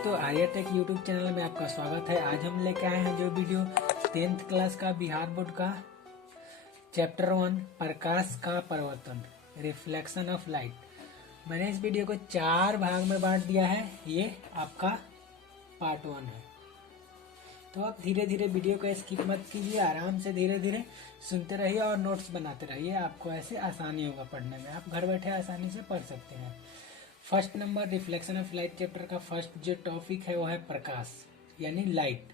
दोस्तों, Arya take YouTube channel में आपका स्वागत है। आज हम लेके आए हैं जो वीडियो 10th क्लास का बिहार बोर्ड का चैप्टर 1 प्रकाश का परावर्तन रिफ्लेक्शन ऑफ लाइट। मैंने इस वीडियो को 4 भाग में बांट दिया है। ये आपका पार्ट 1 है। तो आप धीरे धीरे वीडियो को स्किप मत कीजिए, आराम से धीरे धीरे सुनते रहिए और नोट्स बनाते रहिए। आपको ऐसे आसानी होगा पढ़ने में, आप घर बैठे आसानी से पढ़ सकते हैं। First number reflection of light chapter का फर्स्ट जो टॉपिक है वो है प्रकाश यानी लाइट।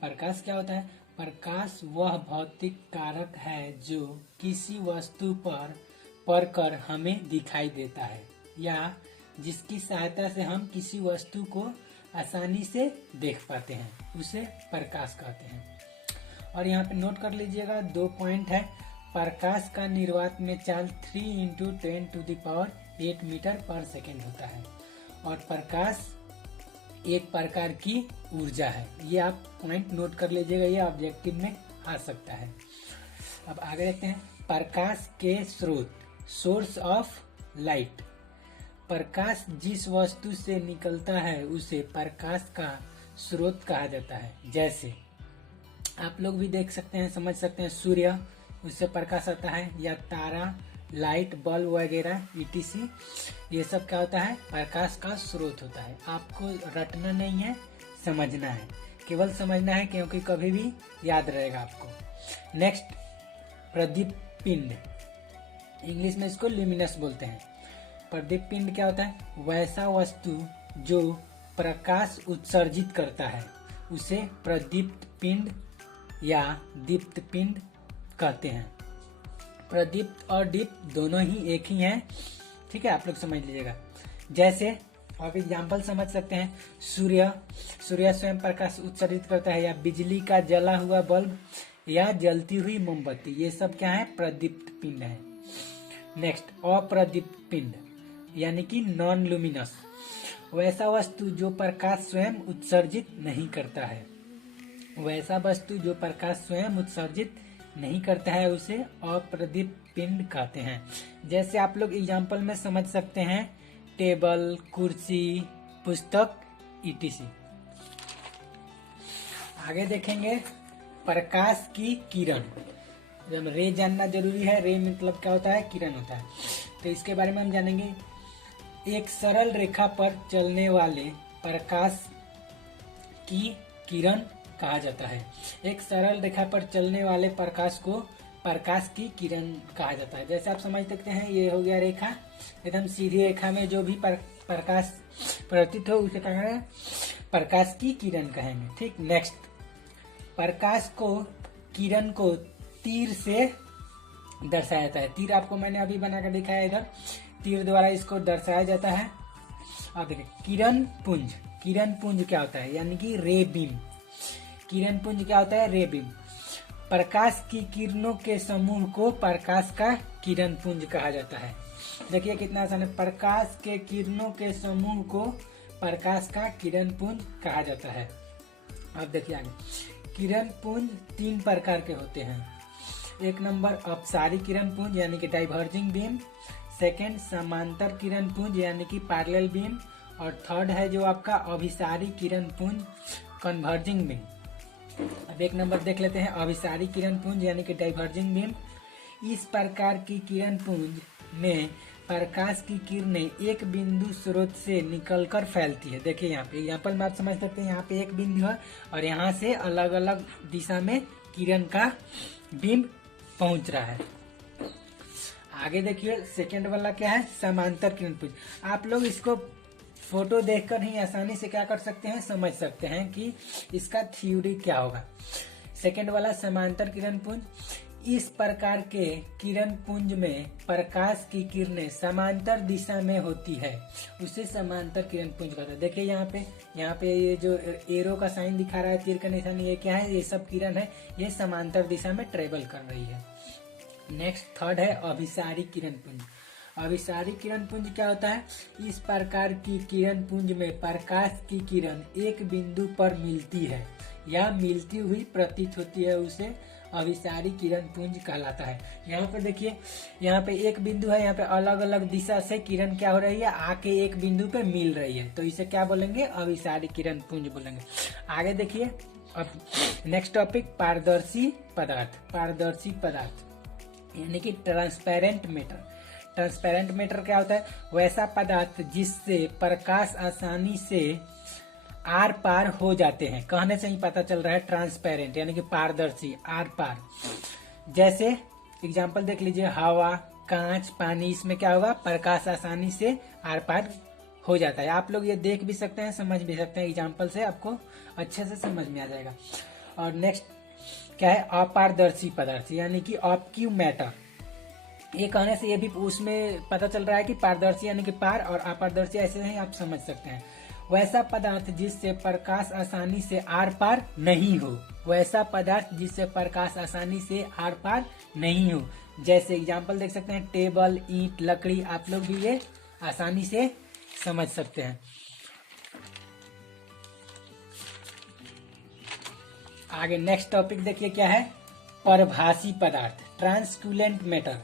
प्रकाश क्या होता है? प्रकाश वह भौतिक कारक है जो किसी वस्तु पर पड़कर हमें दिखाई देता है या जिसकी सहायता से हम किसी वस्तु को आसानी से देख पाते हैं, उसे प्रकाश कहते हैं। और यहाँ पे नोट कर लीजिएगा 2 पॉइंट है। प्रकाश का निर्वात में चाल 3 × 10⁸ मीटर पर सेकेंड होता है और प्रकाश एक प्रकार की ऊर्जा है। ये आप पॉइंट नोट कर लीजिएगा, ये ऑब्जेक्टिव में आ सकता है। अब आगे देखते हैं प्रकाश के स्रोत, सोर्स ऑफ लाइट। प्रकाश जिस वस्तु से निकलता है उसे प्रकाश का स्रोत कहा जाता है। जैसे आप लोग भी देख सकते हैं, समझ सकते हैं, सूर्य, उससे प्रकाश आता है, या तारा, लाइट, बल्ब वगैरह etc। ये सब क्या होता है? प्रकाश का स्रोत होता है। आपको रटना नहीं है, समझना है, केवल समझना है, क्योंकि कभी भी याद रहेगा आपको। नेक्स्ट प्रदीप पिंड, इंग्लिश में इसको ल्यूमिनस बोलते हैं। प्रदीप पिंड क्या होता है? वैसा वस्तु जो प्रकाश उत्सर्जित करता है उसे प्रदीप्त पिंड या दीप्त पिंड कहते हैं। प्रदीप्त और दीप्त दोनों ही एक ही हैं, ठीक है, आप लोग समझ लीजिएगा। जैसे आप एग्जाम्पल समझ सकते हैं, सूर्य स्वयं प्रकाश उत्सर्जित करता है, या बिजली का जला हुआ बल्ब या जलती हुई मोमबत्ती, ये सब क्या है? प्रदीप्त पिंड है। नेक्स्ट अप्रदीप्त पिंड यानी कि नॉन लुमिनस, वैसा वस्तु जो प्रकाश स्वयं उत्सर्जित नहीं करता है। वैसा वस्तु जो प्रकाश स्वयं उत्सर्जित नहीं करता है उसे अप्रदीप्त पिंड कहते हैं। जैसे आप लोग एग्जाम्पल में समझ सकते हैं, टेबल, कुर्सी, पुस्तक etc। आगे देखेंगे प्रकाश की किरण। जब रे जानना जरूरी है, रे मतलब क्या होता है? किरण होता है। तो इसके बारे में हम जानेंगे। एक सरल रेखा पर चलने वाले प्रकाश की किरण कहा जाता है। एक सरल रेखा पर चलने वाले प्रकाश को प्रकाश की किरण कहा जाता है। जैसे आप समझ सकते हैं, ये हो गया रेखा, एकदम सीधी रेखा में जो भी प्रकाश प्रतीत हो उसे कहेंगे प्रकाश की किरण कहेंगे, ठीक। नेक्स्ट प्रकाश को, किरण को तीर से दर्शाया जाता है। तीर आपको मैंने अभी बनाकर दिखाया, इधर तीर द्वारा इसको दर्शाया जाता है। अब देखिए किरण पुंज। किरण पुंज क्या होता है? यानी कि रे बीम। किरण पुंज क्या होता है? रे बीम। प्रकाश की किरणों के समूह को प्रकाश का किरण पुंज कहा जाता है। देखिए कितना आसान है, प्रकाश के किरणों के समूह को प्रकाश का किरण पुंज कहा जाता है। अब देखिए आगे, किरण पुंज 3 प्रकार के होते हैं। एक नंबर अपसारी किरण पुंज यानी कि डाइवर्जिंग बीम, सेकेंड समांतर किरण पुंज यानी कि पैरेलल बीम, और थर्ड है जो आपका अभिसारी किरण पुंज कन्वर्जिंग बीम। अब एक नंबर देख लेते हैं, अभिसारी किरण पुंज यानी कि डाइवर्जिंग बीम। इस प्रकार की किरण पुंज में प्रकाश की किरणें एक बिंदु स्रोत से निकलकर फैलती है। देखिए यहाँ पे एग्जाम्पल में आप समझ सकते हैं, यहाँ पे एक बिंदु है और यहाँ से अलग अलग दिशा में किरण का बीम पहुंच रहा है। आगे देखिए सेकेंड वाला क्या है? समांतर किरण पुंज। आप लोग इसको फोटो देखकर ही आसानी से क्या कर सकते हैं? समझ सकते हैं कि इसका थ्योरी क्या होगा। सेकेंड वाला समांतर किरण पुंज, इस प्रकार के किरण पुंज में प्रकाश की किरणें समांतर दिशा में होती है, उसे समांतर किरण पुंज कहते हैं। देखिए यहाँ पे ये जो एरो का साइन दिखा रहा है, तीर का निशान, ये क्या है? ये सब किरण है, ये समांतर दिशा में ट्रेवल कर रही है। नेक्स्ट थर्ड है अभिसारी किरण पुंज। अभिसारी किरण पुंज क्या होता है? इस प्रकार की किरण पुंज में प्रकाश की किरण एक बिंदु पर मिलती है या मिलती हुई प्रतीत होती है, उसे अभिसारी किरण पुंज कहलाता है। यहाँ पे देखिए, यहाँ पे एक बिंदु है, यहाँ पे अलग अलग दिशा से किरण क्या हो रही है, आके एक बिंदु पे मिल रही है, तो इसे क्या बोलेंगे, अभिसारी किरण पुंज बोलेंगे। आगे देखिए, अब नेक्स्ट टॉपिक पारदर्शी पदार्थ। पारदर्शी पदार्थ यानी कि ट्रांसपेरेंट मैटर। ट्रांसपेरेंट मैटर क्या होता है, वैसा पदार्थ जिससे प्रकाश आसानी से आर पार हो जाते हैं। कहने से ही पता चल रहा है ट्रांसपेरेंट यानी कि पारदर्शी, आर पार। जैसे एग्जांपल देख लीजिए, हवा, कांच, पानी, इसमें क्या होगा, प्रकाश आसानी से आर पार हो जाता है। आप लोग ये देख भी सकते हैं, समझ भी सकते हैं, एग्जांपल से आपको अच्छे से समझ में आ जाएगा। और नेक्स्ट क्या है, अपारदर्शी पदार्थ यानी कि ऑब्क्यू मैटर। ये कहने से ये भी उसमें पता चल रहा है कि पारदर्शी यानी कि पार, और अपारदर्शी ऐसे ही आप समझ सकते हैं। वैसा पदार्थ जिससे प्रकाश आसानी से आर पार नहीं हो। वैसा पदार्थ जिससे प्रकाश आसानी से आर पार नहीं हो। जैसे एग्जांपल देख सकते हैं, टेबल, ईंट, लकड़ी, आप लोग भी ये आसानी से समझ सकते हैं। आगे नेक्स्ट टॉपिक देखिए क्या है, परभासी पदार्थ, ट्रांसक्यूलेंट मैटर।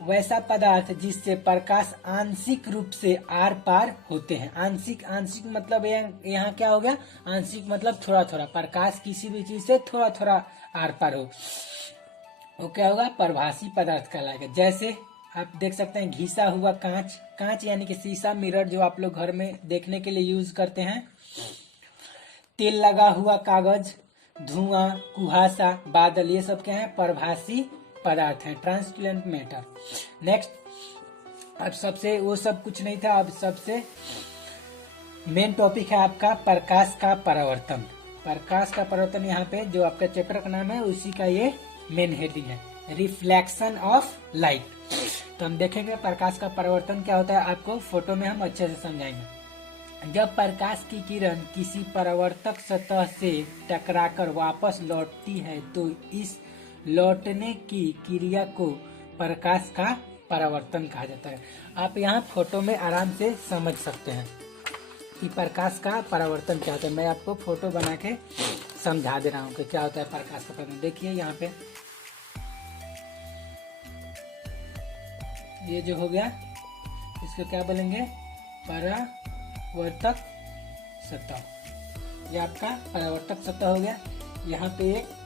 वैसा पदार्थ जिससे प्रकाश आंशिक रूप से आर पार होते हैं। आंशिक, आंशिक मतलब यहाँ क्या हो गया, आंशिक मतलब थोड़ा थोड़ा, प्रकाश किसी भी चीज से थोड़ा थोड़ा आर पार हो, वो क्या होगा, परभासी पदार्थ कहलाएगा। जैसे आप देख सकते हैं, घिसा हुआ कांच, कांच यानी कि शीशा, मिरर, जो आप लोग घर में देखने के लिए यूज करते हैं। तेल लगा हुआ कागज, धुआं, कुहासा, बादल, ये सब क्या है, परभासी पदार्थ है, ट्रांसक्यूलेंट मैटर। नेक्स्ट, अब सबसे वो सब कुछ नहीं था, अब सबसे मेन टॉपिक है आपका प्रकाश का परावर्तन। प्रकाश का परावर्तन, यहाँ पे जो आपका चैप्टर का नाम है उसी का ये मेन हेडिंग है, रिफ्लेक्शन ऑफ लाइट। तो हम देखेंगे प्रकाश का परावर्तन क्या होता है, आपको फोटो में हम अच्छे से समझाएंगे। जब प्रकाश की किरण किसी परावर्तक सतह से टकराकर वापस लौटती है तो इस लौटने की क्रिया को प्रकाश का परावर्तन कहा जाता है। आप यहाँ फोटो में आराम से समझ सकते हैं कि प्रकाश का परावर्तन क्या होता है। मैं आपको फोटो बना के समझा दे रहा हूँ कि क्या होता है प्रकाश का परावर्तन। देखिए यहाँ पे ये जो हो गया, इसको क्या बोलेंगे, परावर्तक सतह। ये आपका परावर्तक सतह हो गया। यहाँ पे एक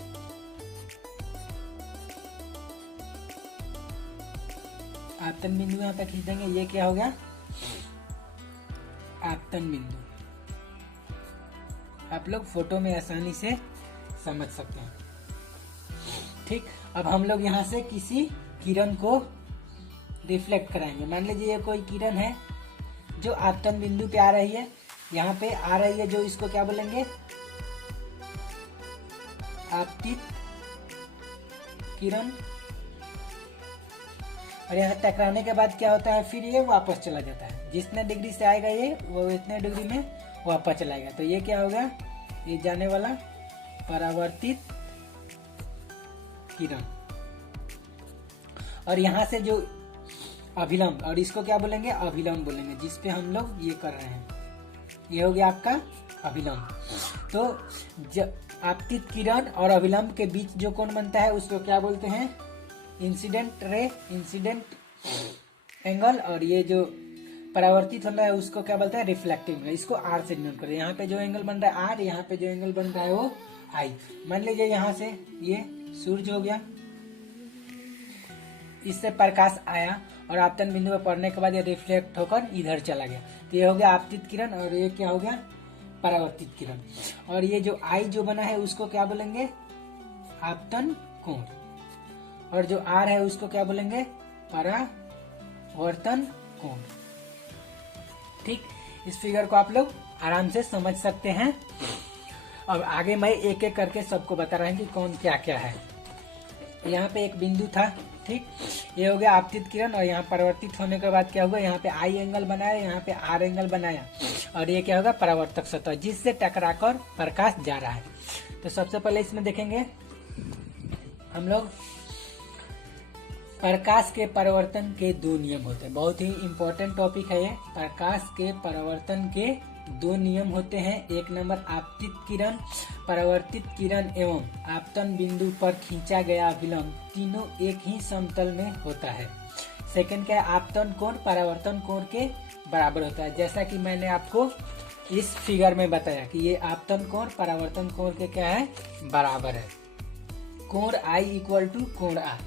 आपतन बिंदु यहाँ पे खींच देंगे, ये क्या हो गया, आपतन बिंदु। आप लोग फोटो में आसानी से समझ सकते हैं। ठीक, अब हम लोग यहाँ से किसी किरण को रिफ्लेक्ट कराएंगे। मान लीजिए ये कोई किरण है जो आपतन बिंदु पे आ रही है, यहाँ पे आ रही है, जो इसको क्या बोलेंगे, आपतित किरण। और यहाँ टकराने के बाद क्या होता है, फिर ये वापस चला जाता है। जितने डिग्री से आएगा ये, वो इतने डिग्री में वापस चलाएगा। तो ये क्या हो गया, ये जाने वाला परावर्तित किरण। और यहाँ से जो अभिलंब, और इसको क्या बोलेंगे, अभिलंब बोलेंगे, जिसपे हम लोग ये कर रहे हैं, ये हो गया आपका अभिलंब। तो जब आपतित किरण और अभिलंब के बीच जो कोण बनता है उसको क्या बोलते हैं, इंसिडेंट रे, इंसिडेंट एंगल। और ये जो परावर्तित होता है उसको क्या बोलते हैं, रिफ्लेक्टिव। इसको आर से डिनोट करें। यहाँ पे जो एंगल बन रहा है आर, यहाँ पे जो एंगल बन रहा है वो आई। मान लीजिए यहाँ से ये सूरज हो गया, इससे प्रकाश आया और आपतन बिंदु पर पड़ने के बाद ये रिफ्लेक्ट होकर इधर चला गया। तो ये हो गया आपतित किरण, और ये क्या हो गया, परावर्तित किरण। और ये जो आई जो बना है उसको क्या बोलेंगे, आपतन कोण। और जो आर है उसको क्या बोलेंगे, परावर्तन कोण। ठीक, इस फिगर को आप लोग आराम से समझ सकते हैं। अब आगे मैं एक एक करके सबको बता रहा हूँ कि कौन क्या क्या है। यहाँ पे एक बिंदु था, ठीक, ये हो गया आपतित किरण। और यहाँ परावर्तित होने के बाद क्या हुआ, यहाँ पे आई एंगल बनाया, यहाँ पे आर एंगल बनाया, और ये क्या होगा, परावर्तक सतह, जिससे टकराकर प्रकाश जा रहा है। तो सबसे पहले इसमें देखेंगे हम लोग प्रकाश के परावर्तन के दो नियम होते हैं। बहुत ही इम्पोर्टेंट टॉपिक है ये। प्रकाश के परावर्तन के दो नियम होते हैं। एक नंबर आपतित किरण, परावर्तित किरण एवं आपतन बिंदु पर खींचा गया अभिलंब तीनों एक ही समतल में होता है। सेकंड क्या है, आपतन कोण परावर्तन कोण के बराबर होता है। जैसा कि मैंने आपको इस फिगर में बताया कि ये आपतन कोण परावर्तन कोण के क्या है, बराबर है। कोण I इक्वल टू कोण A।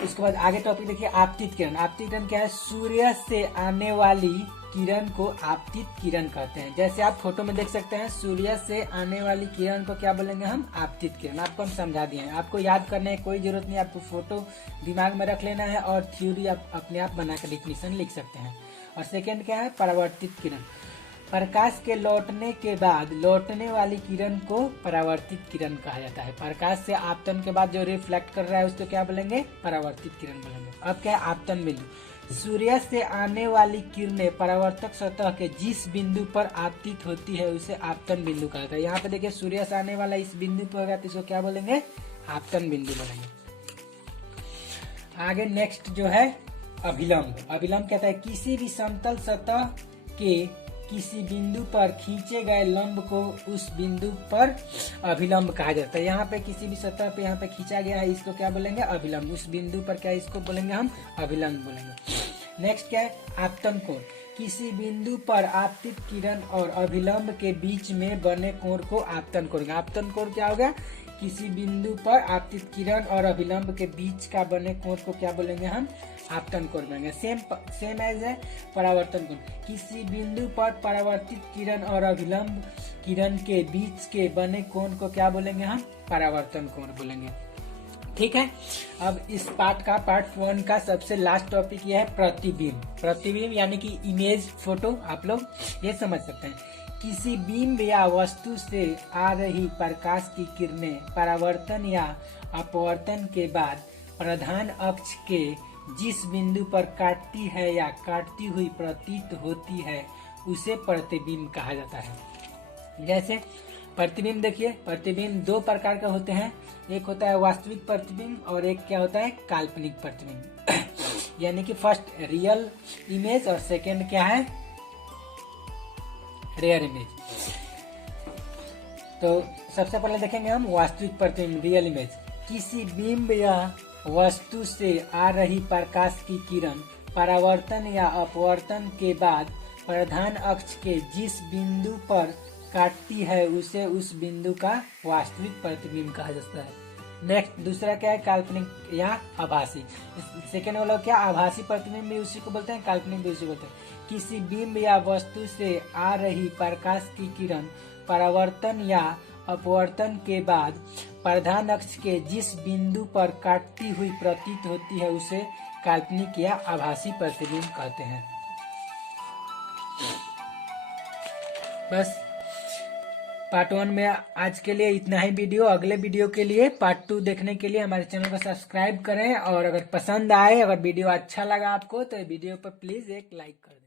उसके बाद आगे टॉपिक देखिए आपतित किरण। आपतित किरण क्या है, सूर्य से आने वाली किरण को आपतित किरण कहते हैं। जैसे आप फोटो में देख सकते हैं, सूर्य से आने वाली किरण को क्या बोलेंगे हम, आपतित किरण। आपको हम समझा दिए हैं, आपको याद करने की कोई जरूरत नहीं। आपको फोटो दिमाग में रख लेना है और थ्योरी आप अपने आप बनाकर डिफिनीशन लिख सकते हैं। और सेकेंड क्या है, परावर्तित किरण। प्रकाश के लौटने के बाद लौटने वाली किरण को परावर्तित किरण कहा जाता है। प्रकाश से आपतन के बाद जो रिफ्लेक्ट कर रहा है उसको क्या बोलेंगे, परावर्तित किरण बोलेंगे। अब क्या है, आपतन बिंदु। सूर्य से आने वाली किरणें परावर्तक सतह के जिस बिंदु पर आपतित होती है उसे आपतन बिंदु कहा जाता है। यहाँ पे देखिए सूर्य से आने वाला इस बिंदु पर होगा तो इसको क्या बोलेंगे, आपतन बिंदु बोलेंगे। आगे नेक्स्ट जो है अभिलंब। अभिलंब कहता है किसी भी समतल सतह के किसी बिंदु पर खींचे गए लंब को उस बिंदु पर अभिलंब कहा जाता है। यहाँ पे किसी भी सतह पे यहाँ पे खींचा गया है, इसको क्या बोलेंगे, अभिलंब। उस बिंदु पर क्या, इसको बोलेंगे हम अभिलंब बोलेंगे। नेक्स्ट क्या है, आपतन कोण। किसी बिंदु पर आपतित किरण और अभिलंब के बीच में बने कोण को आपतन कोण। आपतन कोण क्या हो गया, किसी बिंदु पर आपतित किरण और अभिलंब के बीच का बने कोण को क्या बोलेंगे हम, आपतन कोण बोलेंगे। सेम एज है परावर्तन कोण। किसी बिंदु पर परावर्तित किरण और अभिलंब किरण के बीच के बने कोण को क्या बोलेंगे हम, परावर्तन कोण बोलेंगे। ठीक है। अब इस पार्ट 1 का सबसे लास्ट टॉपिक यह है प्रतिबिंब। प्रतिबिंब यानी कि इमेज, फोटो, आप लोग ये समझ सकते हैं। किसी बिंब या वस्तु से आ रही प्रकाश की किरणें परावर्तन या अपवर्तन के बाद प्रधान अक्ष के जिस बिंदु पर काटती है या काटती हुई प्रतीत होती है उसे प्रतिबिंब कहा जाता है। जैसे प्रतिबिंब देखिए, प्रतिबिंब दो प्रकार के होते हैं। एक होता है वास्तविक प्रतिबिंब और एक क्या होता है, काल्पनिक प्रतिबिंब। यानी कि फर्स्ट रियल इमेज और सेकंड क्या है, रेयर इमेज। तो सबसे पहले देखेंगे हम वास्तविक प्रतिबिंब, रियल इमेज। किसी बिंब या वस्तु से आ रही प्रकाश की किरण परावर्तन या अपवर्तन के बाद प्रधान अक्ष के जिस बिंदु पर काटती है उसे उस बिंदु का वास्तविक प्रतिबिंब कहा जाता है। नेक्स्ट दूसरा क्या है, काल्पनिक या आभासी। सेकेंड वाला क्या, आभासी प्रतिबिंब भी उसी को बोलते हैं, काल्पनिक भी उसी को बोलते हैं। किसी बिंब या वस्तु से आ रही प्रकाश की किरण परावर्तन या अपवर्तन के बाद प्रधान अक्ष के जिस बिंदु पर काटती हुई प्रतीत होती है उसे काल्पनिक या आभासी प्रतिबिंब कहते हैं। बस पार्ट 1 में आज के लिए इतना ही वीडियो। अगले वीडियो के लिए पार्ट 2 देखने के लिए हमारे चैनल को सब्सक्राइब करें और अगर पसंद आए, अगर वीडियो अच्छा लगा आपको तो वीडियो पर प्लीज एक लाइक करें।